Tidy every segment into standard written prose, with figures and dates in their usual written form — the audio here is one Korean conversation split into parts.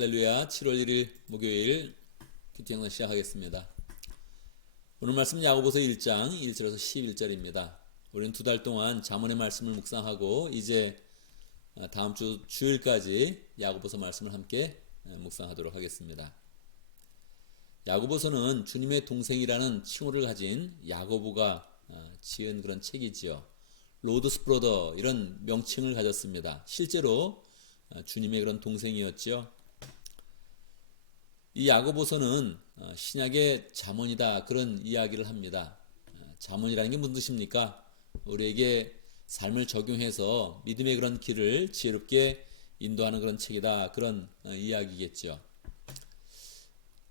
할렐루야. 7월 1일 목요일 큐티 영상 시작하겠습니다. 오늘 말씀 야고보서 1장 1절에서 11절입니다. 우리는 두 달 동안 잠언의 말씀을 묵상하고 이제 다음 주 주일까지 야고보서 말씀을 함께 묵상하도록 하겠습니다. 야고보서는 주님의 동생이라는 칭호를 가진 야고보가 지은 그런 책이지요. 로드스 브로더 이런 명칭을 가졌습니다. 실제로 주님의 그런 동생이었죠. 이 야고보서는 신약의 잠언이다 그런 이야기를 합니다. 잠언이라는 게 무슨 뜻입니까? 우리에게 삶을 적용해서 믿음의 그런 길을 지혜롭게 인도하는 그런 책이다 그런 이야기겠죠.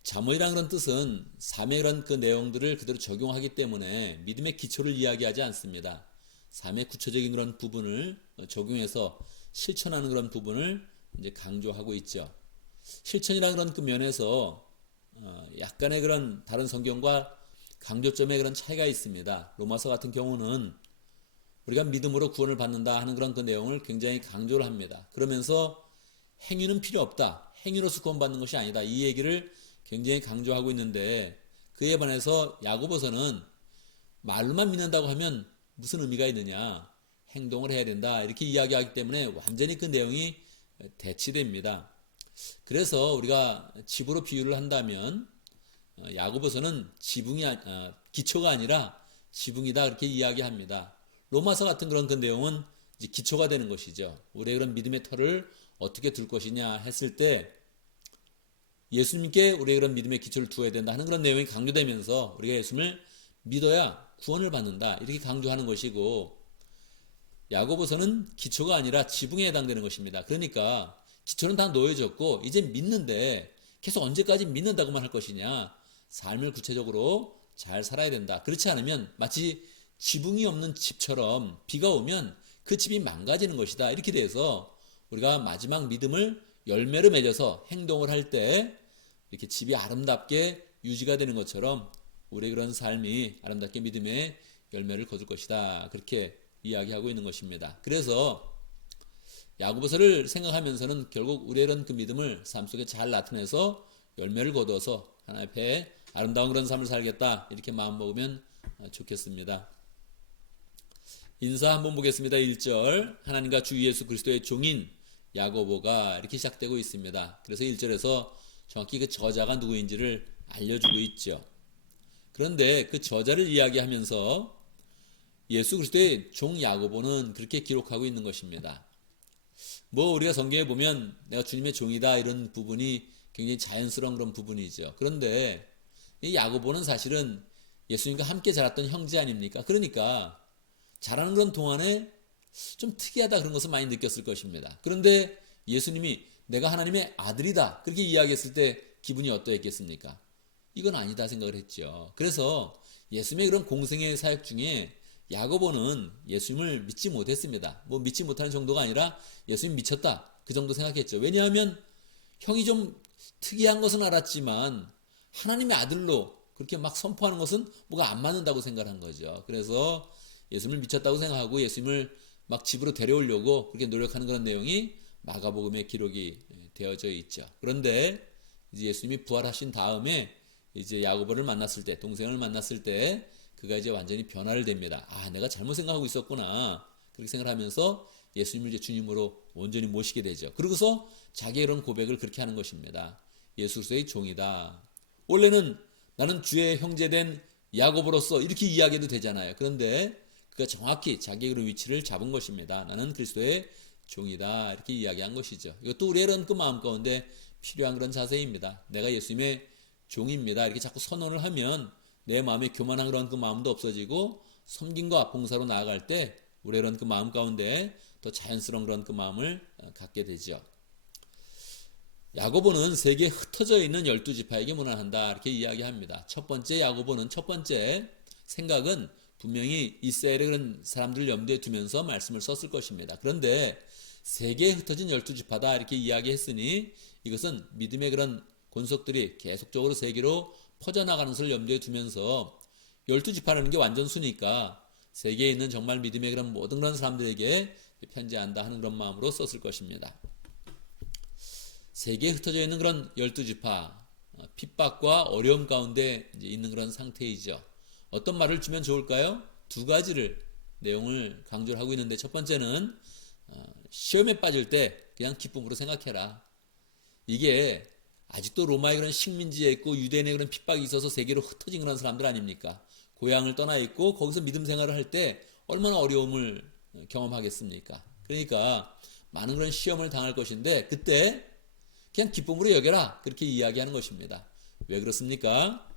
잠언이라는 그런 뜻은 삶의 그런 그 내용들을 그대로 적용하기 때문에 믿음의 기초를 이야기하지 않습니다. 삶의 구체적인 그런 부분을 적용해서 실천하는 그런 부분을 이제 강조하고 있죠. 실천이라는 그런 그 면에서 약간의 그런 다른 성경과 강조점의 그런 차이가 있습니다. 로마서 같은 경우는 우리가 믿음으로 구원을 받는다 하는 그런 그 내용을 굉장히 강조를 합니다. 그러면서 행위는 필요 없다. 행위로서 구원받는 것이 아니다. 이 얘기를 굉장히 강조하고 있는데 그에 반해서 야고보서는 말로만 믿는다고 하면 무슨 의미가 있느냐. 행동을 해야 된다. 이렇게 이야기하기 때문에 완전히 그 내용이 대치됩니다. 그래서 우리가 집으로 비유를 한다면 야고보서는 기초가 아니라 지붕이다 그렇게 이야기합니다. 로마서 같은 그런 그 내용은 이제 기초가 되는 것이죠. 우리의 그런 믿음의 터를 어떻게 둘 것이냐 했을 때 예수님께 우리의 그런 믿음의 기초를 두어야 된다 하는 그런 내용이 강조되면서 우리가 예수님을 믿어야 구원을 받는다 이렇게 강조하는 것이고, 야고보서는 기초가 아니라 지붕에 해당되는 것입니다. 그러니까 기초는 다 놓여졌고 이제 믿는데 계속 언제까지 믿는다고만 할 것이냐, 삶을 구체적으로 잘 살아야 된다. 그렇지 않으면 마치 지붕이 없는 집처럼 비가 오면 그 집이 망가지는 것이다. 이렇게 돼서 우리가 마지막 믿음을 열매로 맺어서 행동을 할 때 이렇게 집이 아름답게 유지가 되는 것처럼 우리의 그런 삶이 아름답게 믿음의 열매를 거둘 것이다. 그렇게 이야기하고 있는 것입니다. 그래서 야고보서를 생각하면서는 결국 우리의 그 믿음을 삶 속에 잘 나타내서 열매를 거두어서 하나님 앞에 아름다운 그런 삶을 살겠다 이렇게 마음 먹으면 좋겠습니다. 인사 한번 보겠습니다. 1절 하나님과 주 예수 그리스도의 종인 야고보가 이렇게 시작되고 있습니다. 그래서 1절에서 정확히 그 저자가 누구인지를 알려주고 있죠. 그런데 그 저자를 이야기하면서 예수 그리스도의 종 야고보는 그렇게 기록하고 있는 것입니다. 우리가 성경에 보면 내가 주님의 종이다 이런 부분이 굉장히 자연스러운 그런 부분이죠. 그런데 이 야고보는 사실은 예수님과 함께 자랐던 형제 아닙니까? 그러니까 자라는 그런 동안에 좀 특이하다 그런 것을 많이 느꼈을 것입니다. 그런데 예수님이 내가 하나님의 아들이다 그렇게 이야기했을 때 기분이 어떠했겠습니까? 이건 아니다 생각을 했죠. 그래서 예수님의 그런 공생의 사역 중에 야고보는 예수님을 믿지 못했습니다. 믿지 못하는 정도가 아니라 예수님 미쳤다 그 정도 생각했죠. 왜냐하면 형이 좀 특이한 것은 알았지만 하나님의 아들로 그렇게 막 선포하는 것은 뭐가 안 맞는다고 생각한 거죠. 그래서 예수님을 미쳤다고 생각하고 예수님을 막 집으로 데려오려고 그렇게 노력하는 그런 내용이 마가복음에 기록이 되어져 있죠. 그런데 이제 예수님이 부활하신 다음에 이제 야고보를 만났을 때, 동생을 만났을 때 그가 이제 완전히 변화를 됩니다. 내가 잘못 생각하고 있었구나 그렇게 생각하면서 예수님을 이제 주님으로 온전히 모시게 되죠. 그러고서 자기의 이런 고백을 그렇게 하는 것입니다. 예수 그리스도의 종이다. 원래는 나는 주의 형제된 야고보로서 이렇게 이야기해도 되잖아요. 그런데 그가 정확히 자기의 그런 위치를 잡은 것입니다. 나는 그리스도의 종이다 이렇게 이야기한 것이죠. 이것도 우리의 이런 그 마음 가운데 필요한 그런 자세입니다. 내가 예수님의 종입니다 이렇게 자꾸 선언을 하면 내 마음에 교만한 그런 그 마음도 없어지고 섬김과 봉사로 나아갈 때 우리의 이런 그 마음 가운데 더 자연스러운 그런 그 마음을 갖게 되죠. 야고보는 세계에 흩어져 있는 12지파에게 문안한다 이렇게 이야기합니다. 첫 번째 야고보는 첫 번째 생각은 분명히 이스라엘의 그런 사람들을 염두에 두면서 말씀을 썼을 것입니다. 그런데 세계에 흩어진 12지파다 이렇게 이야기했으니 이것은 믿음의 그런 권속들이 계속적으로 세계로 퍼져나가는 것을 염두에 두면서 12지파라는 게 완전 수니까 세계에 있는 정말 믿음의 그런 모든 그런 사람들에게 편지한다 하는 그런 마음으로 썼을 것입니다. 세계에 흩어져 있는 그런 12지파, 핍박과 어려움 가운데 이제 있는 그런 상태이죠. 어떤 말을 주면 좋을까요? 두 가지를 내용을 강조를 하고 있는데, 첫 번째는 시험에 빠질 때 그냥 기쁨으로 생각해라. 이게 아직도 로마의 그런 식민지에 있고 유대인의 그런 핍박이 있어서 세계로 흩어진 그런 사람들 아닙니까? 고향을 떠나 있고 거기서 믿음 생활을 할 때 얼마나 어려움을 경험하겠습니까? 그러니까 많은 그런 시험을 당할 것인데 그때 그냥 기쁨으로 여겨라, 그렇게 이야기하는 것입니다. 왜 그렇습니까?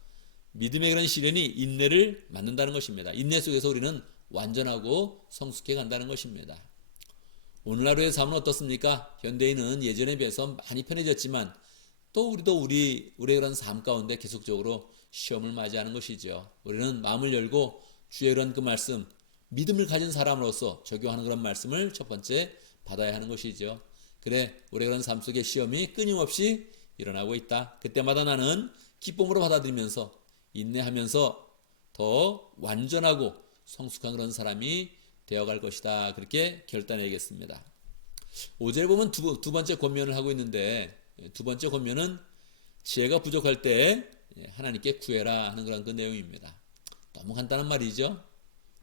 믿음의 그런 시련이 인내를 만든다는 것입니다. 인내 속에서 우리는 완전하고 성숙해 간다는 것입니다. 오늘날 우리의 삶은 어떻습니까? 현대인은 예전에 비해서 많이 편해졌지만 또 우리도 우리의 그런 삶 가운데 계속적으로 시험을 맞이하는 것이죠. 우리는 마음을 열고 주의 그런 그 말씀, 믿음을 가진 사람으로서 적용하는 그런 말씀을 첫 번째 받아야 하는 것이죠. 그래, 우리의 그런 삶 속에 시험이 끊임없이 일어나고 있다. 그때마다 나는 기쁨으로 받아들이면서 인내하면서 더 완전하고 성숙한 그런 사람이 되어갈 것이다. 그렇게 결단해야겠습니다. 5절에 보면 두 번째 권면을 하고 있는데, 두 번째 권면은 지혜가 부족할 때 하나님께 구해라 하는 그런 그 내용입니다. 너무 간단한 말이죠.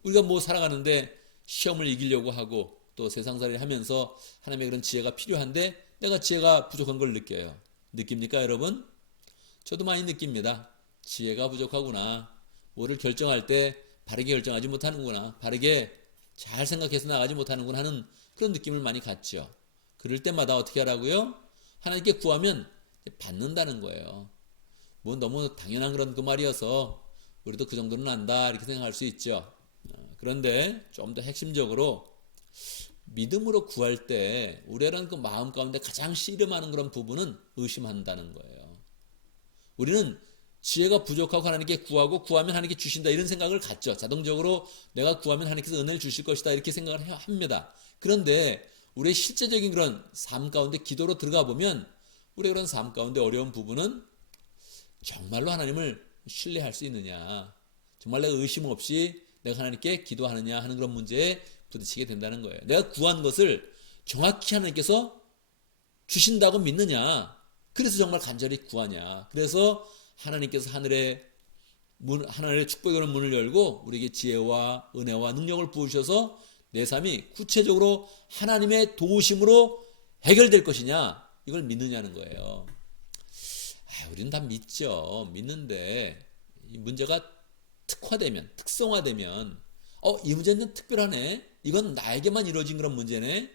우리가 뭐 살아가는데 시험을 이기려고 하고 또 세상살이를 하면서 하나님의 그런 지혜가 필요한데 내가 지혜가 부족한 걸 느껴요. 느낍니까, 여러분? 저도 많이 느낍니다. 지혜가 부족하구나. 뭐를 결정할 때 바르게 결정하지 못하는구나. 바르게 잘 생각해서 나가지 못하는구나 하는 그런 느낌을 많이 갖죠. 그럴 때마다 어떻게 하라고요? 하나님께 구하면 받는다는 거예요. 뭐 너무 당연한 그런 그 말이어서 우리도 그 정도는 안다 이렇게 생각할 수 있죠. 그런데 좀 더 핵심적으로 믿음으로 구할 때 우리라는 그 마음 가운데 가장 씨름하는 그런 부분은 의심한다는 거예요. 우리는 지혜가 부족하고 하나님께 구하고 구하면 하나님께 주신다 이런 생각을 갖죠. 자동적으로 내가 구하면 하나님께서 은혜를 주실 것이다 이렇게 생각을 합니다. 그런데 우리의 실제적인 그런 삶 가운데 기도로 들어가 보면 우리의 그런 삶 가운데 어려운 부분은 정말로 하나님을 신뢰할 수 있느냐, 정말 내가 의심 없이 내가 하나님께 기도하느냐 하는 그런 문제에 부딪히게 된다는 거예요. 내가 구한 것을 정확히 하나님께서 주신다고 믿느냐, 그래서 정말 간절히 구하냐, 그래서 하나님께서 하늘의 축복의 문을 열고 우리에게 지혜와 은혜와 능력을 부으셔서 내 삶이 구체적으로 하나님의 도우심으로 해결될 것이냐, 이걸 믿느냐는 거예요. 우리는 다 믿죠. 믿는데 이 문제가 특화되면, 특성화되면 이 문제는 특별하네, 이건 나에게만 이루어진 그런 문제네,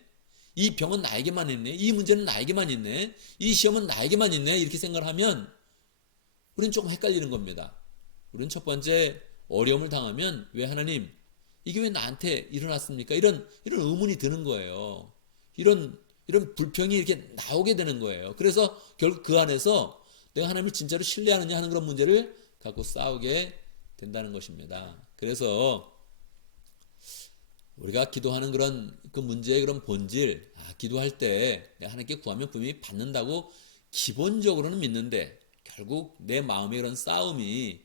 이 병은 나에게만 있네, 이 문제는 나에게만 있네, 이 시험은 나에게만 있네, 이렇게 생각을 하면 우리는 조금 헷갈리는 겁니다. 우리는 첫 번째 어려움을 당하면 왜 하나님 이게 왜 나한테 일어났습니까? 이런 의문이 드는 거예요. 이런 불평이 이렇게 나오게 되는 거예요. 그래서 결국 그 안에서 내가 하나님을 진짜로 신뢰하느냐 하는 그런 문제를 갖고 싸우게 된다는 것입니다. 그래서 우리가 기도하는 그런 그 문제의 그런 본질, 기도할 때 내가 하나님께 구하면 분명히 받는다고 기본적으로는 믿는데 결국 내 마음의 그런 싸움이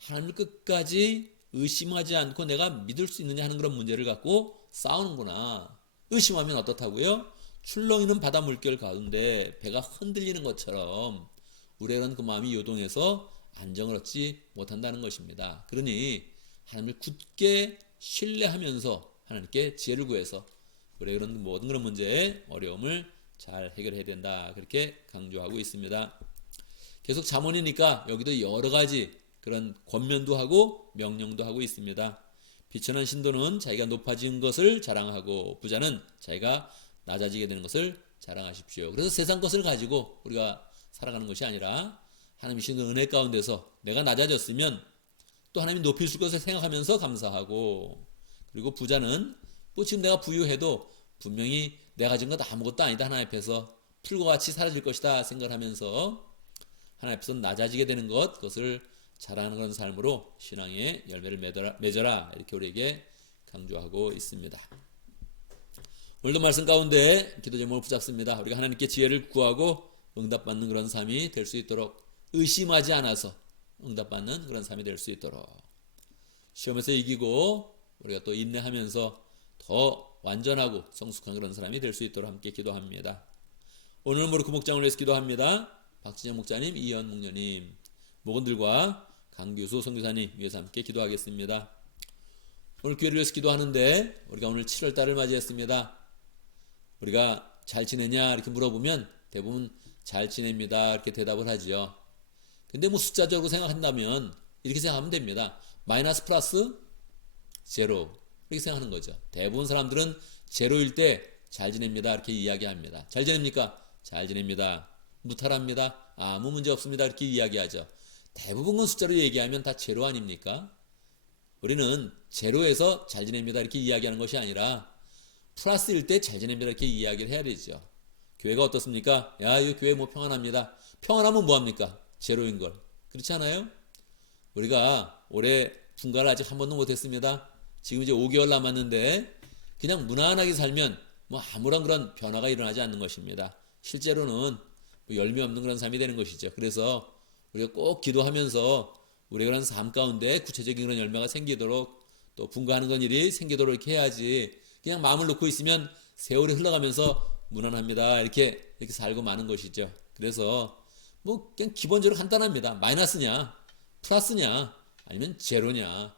하나님을 끝까지 의심하지 않고 내가 믿을 수 있느냐 하는 그런 문제를 갖고 싸우는구나. 의심하면 어떻다고요? 출렁이는 바다 물결 가운데 배가 흔들리는 것처럼 우리는 그 마음이 요동해서 안정을 얻지 못한다는 것입니다. 그러니 하나님을 굳게 신뢰하면서 하나님께 지혜를 구해서 우리의 그런 모든 그런 문제의 어려움을 잘 해결해야 된다, 그렇게 강조하고 있습니다. 계속 잠언이니까 여기도 여러 가지 그런 권면도 하고 명령도 하고 있습니다. 비천한 신도는 자기가 높아진 것을 자랑하고 부자는 자기가 낮아지게 되는 것을 자랑하십시오. 그래서 세상 것을 가지고 우리가 살아가는 것이 아니라 하나님이 주신 그 은혜 가운데서 내가 낮아졌으면 또 하나님이 높이실 것을 생각하면서 감사하고, 그리고 부자는 뭐 지금 내가 부유해도 분명히 내가 가진 것 아무것도 아니다, 하나님 앞에서 풀과 같이 사라질 것이다 생각하면서 하나님 앞에서 낮아지게 되는 것, 그것을 자라는 그런 삶으로 신앙의 열매를 맺어라 이렇게 우리에게 강조하고 있습니다. 오늘도 말씀 가운데 기도 제목을 붙잡습니다. 우리가 하나님께 지혜를 구하고 응답받는 그런 삶이 될 수 있도록, 의심하지 않아서 응답받는 그런 삶이 될 수 있도록, 시험에서 이기고 우리가 또 인내하면서 더 완전하고 성숙한 그런 사람이 될 수 있도록 함께 기도합니다. 오늘 모르크 목장을 위해서 기도합니다. 박진영 목자님, 이현 목녀님, 목원들과 강교수 선교사님 위해서 함께 기도하겠습니다. 오늘 교회를 위해서 기도하는데 우리가 오늘 7월달을 맞이했습니다. 우리가 잘 지내냐 이렇게 물어보면 대부분 잘 지냅니다 이렇게 대답을 하죠. 근데 뭐 숫자적으로 생각한다면 이렇게 생각하면 됩니다. 마이너스 플러스 제로 이렇게 생각하는 거죠. 대부분 사람들은 제로일 때 잘 지냅니다 이렇게 이야기합니다. 잘 지냅니까? 잘 지냅니다. 무탈합니다. 아무 문제 없습니다 이렇게 이야기하죠. 대부분 숫자로 얘기하면 다 제로 아닙니까? 우리는 제로에서 잘 지냅니다 이렇게 이야기하는 것이 아니라 플러스일 때 잘 지냅니다 이렇게 이야기를 해야 되죠. 교회가 어떻습니까? 야, 이 교회 뭐 평안합니다. 평안하면 뭐합니까? 제로인 걸. 그렇지 않아요? 우리가 올해 분가를 아직 한 번도 못했습니다. 지금 이제 5개월 남았는데 그냥 무난하게 살면 뭐 아무런 그런 변화가 일어나지 않는 것입니다. 실제로는 뭐 열매 없는 그런 삶이 되는 것이죠. 그래서 우리가 꼭 기도하면서 우리가 그런 삶 가운데 구체적인 그런 열매가 생기도록 또 분가하는 그런 일이 생기도록 이렇게 해야지 그냥 마음을 놓고 있으면 세월이 흘러가면서 무난합니다 이렇게 살고 마는 것이죠. 그래서 뭐 그냥 기본적으로 간단합니다. 마이너스냐 플러스냐 아니면 제로냐.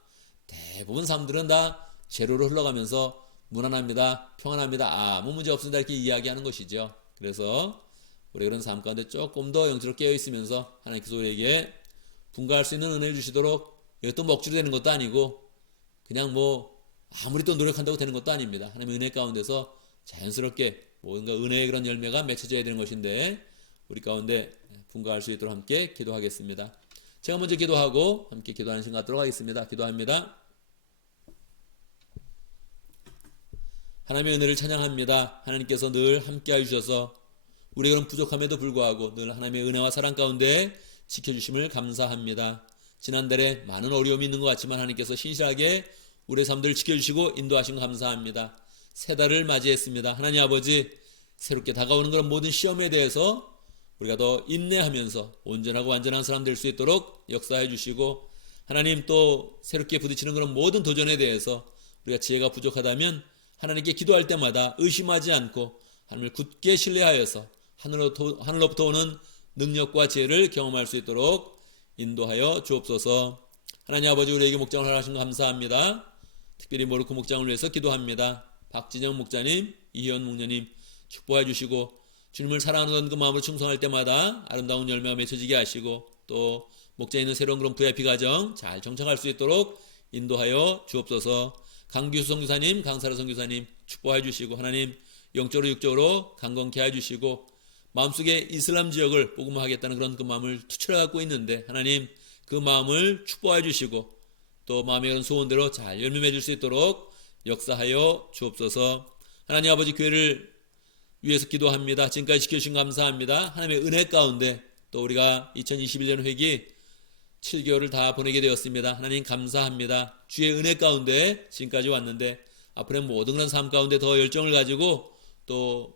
대부분 사람들은 다 제로로 흘러가면서 무난합니다 평안합니다 아무 문제 없습니다 이렇게 이야기하는 것이죠. 그래서 우리 그런 삶 가운데 조금 더 영적으로 깨어있으면서 하나님께서 우리에게 분가할 수 있는 은혜를 주시도록 이것도 먹줄이 되는 것도 아니고 그냥 뭐 아무리 또 노력한다고 되는 것도 아닙니다. 하나님의 은혜 가운데서 자연스럽게 뭔가 은혜의 그런 열매가 맺혀져야 되는 것인데 우리 가운데 분가할 수 있도록 함께 기도하겠습니다. 제가 먼저 기도하고 함께 기도하는 시간 갖도록 하겠습니다. 기도합니다. 하나님의 은혜를 찬양합니다. 하나님께서 늘 함께해 주셔서 우리가 그런 부족함에도 불구하고 늘 하나님의 은혜와 사랑 가운데 지켜주심을 감사합니다. 지난달에 많은 어려움이 있는 것 같지만 하나님께서 신실하게 우리의 삶들을 지켜주시고 인도하신 거 감사합니다. 새 달을 맞이했습니다. 하나님 아버지 새롭게 다가오는 그런 모든 시험에 대해서 우리가 더 인내하면서 온전하고 완전한 사람 될 수 있도록 역사해 주시고 하나님 또 새롭게 부딪히는 그런 모든 도전에 대해서 우리가 지혜가 부족하다면 하나님께 기도할 때마다 의심하지 않고 하나님을 굳게 신뢰하여서 하늘로부터 오는 능력과 지혜를 경험할 수 있도록 인도하여 주옵소서. 하나님 아버지 우리에게 목장을 허락하신 거 감사합니다. 특별히 모르크 목장을 위해서 기도합니다. 박진영 목자님, 이현 목녀님 축복해 주시고 주님을 사랑하는 그 마음으로 충성할 때마다 아름다운 열매가 맺혀지게 하시고 또 목자에 있는 새로운 그런 VIP 가정 잘 정착할 수 있도록 인도하여 주옵소서. 강규수 선교사님, 강사라 선교사님 축복해 주시고 하나님 영적으로 육적으로 강건케 해주시고 마음속에 이슬람 지역을 복음화하겠다는 그런 그 마음을 투철해 갖고 있는데 하나님 그 마음을 축복해 주시고 또 마음의 그런 소원대로 잘 열매 맺을 수 있도록 역사하여 주옵소서. 하나님 아버지 교회를 위해서 기도합니다. 지금까지 지켜주신 감사합니다. 하나님의 은혜 가운데 또 우리가 2021년 회기 7개월을 다 보내게 되었습니다. 하나님 감사합니다. 주의 은혜 가운데 지금까지 왔는데 앞으로 모든 그런 삶 가운데 더 열정을 가지고 또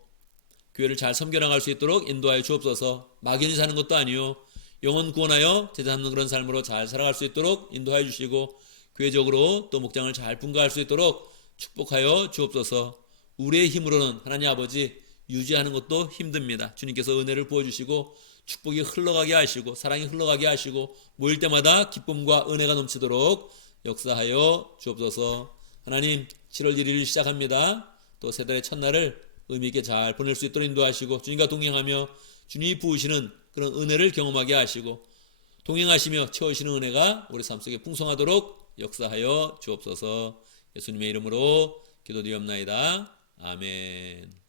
교회를 잘 섬겨나갈 수 있도록 인도하여 주옵소서. 막연히 사는 것도 아니요 영혼 구원하여 제자 삼는 그런 삶으로 잘 살아갈 수 있도록 인도하여 주시고 교회적으로 또 목장을 잘 분가할 수 있도록 축복하여 주옵소서. 우리의 힘으로는 하나님 아버지 유지하는 것도 힘듭니다. 주님께서 은혜를 부어주시고 축복이 흘러가게 하시고 사랑이 흘러가게 하시고 모일 때마다 기쁨과 은혜가 넘치도록 역사하여 주옵소서. 하나님 7월 1일 시작합니다. 또 새 달의 첫날을 의미있게 잘 보낼 수 있도록 인도하시고 주님과 동행하며 주님이 부으시는 그런 은혜를 경험하게 하시고 동행하시며 채우시는 은혜가 우리 삶 속에 풍성하도록 역사하여 주옵소서. 예수님의 이름으로 기도드리옵나이다. 아멘.